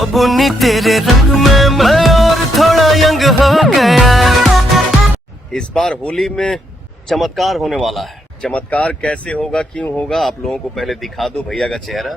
बबुनी तेरे रंग में मैं और थोड़ा यंग हो गया। इस बार होली में चमत्कार होने वाला है। चमत्कार कैसे होगा, क्यों होगा, आप लोगों को पहले दिखा दो भैया का चेहरा।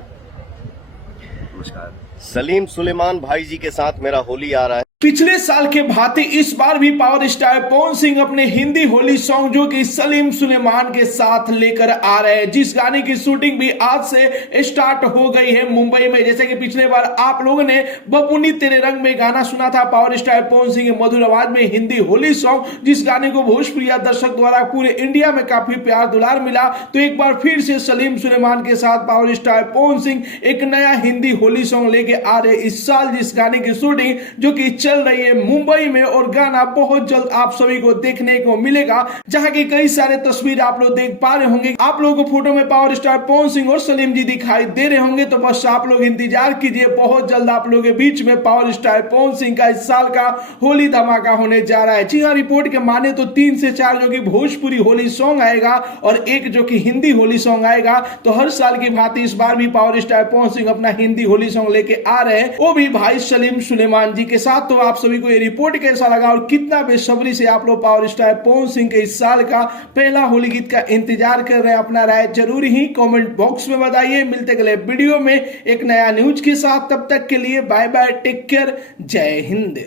नमस्कार। सलीम सुलेमान भाई जी के साथ मेरा होली आ रहा है। पिछले साल के भांति इस बार भी पावर स्टार पवन सिंह अपने हिंदी होली सॉन्ग जो कि सलीम सुलेमान के साथ लेकर आ रहे हैं, जिस गाने की शूटिंग भी आज से स्टार्ट हो गई है मुंबई में। जैसे कि पिछले बार आप लोगों ने बबुनी तेरे रंग में गाना सुना था पावर स्टार पवन सिंह के मधुर आवाज में हिंदी होली सॉन्ग, जिस गाने को भोजपुरी दर्शक द्वारा पूरे इंडिया में काफी प्यार दुलार मिला। तो एक बार फिर से सलीम सुलेमान के साथ पावर स्टार पवन सिंह एक नया हिंदी होली सॉन्ग लेके आ रहे इस साल, जिस गाने की शूटिंग जो कि चल रही है मुंबई में, और गाना बहुत जल्द आप सभी को देखने को मिलेगा, जहां की कई सारे तस्वीर आप लोग देख पा रहे होंगे। आप लोगों को फोटो में पावर स्टार पवन सिंह और सलीम जी दिखाई दे रहे होंगे। तो बस आप लोग इंतजार कीजिए, बहुत जल्द आप लोगों के बीच में पावर स्टार पवन सिंह का इस साल का होली धमाका होने जा रहा है। जी हाँ, रिपोर्ट के माने तो 3 से 4 जो कि भोजपुरी होली सॉन्ग आएगा और एक जो कि हिंदी होली सॉन्ग आएगा। तो हर साल की भांति इस बार भी पावर स्टार पवन सिंह अपना हिंदी होली सॉन्ग लेके आ रहे हैं, वो भी भाई सलीम सुलेमान जी के साथ। तो आप सभी को ये रिपोर्ट कैसा लगा और कितना बेसब्री से आप लोग पावर स्टार पवन सिंह के इस साल का पहला होली गीत का इंतजार कर रहे हैं, अपना राय जरूर ही कमेंट बॉक्स में बताइए। मिलते अगले वीडियो में एक नया न्यूज के साथ, तब तक के लिए बाय बाय, टेक केयर, जय हिंद।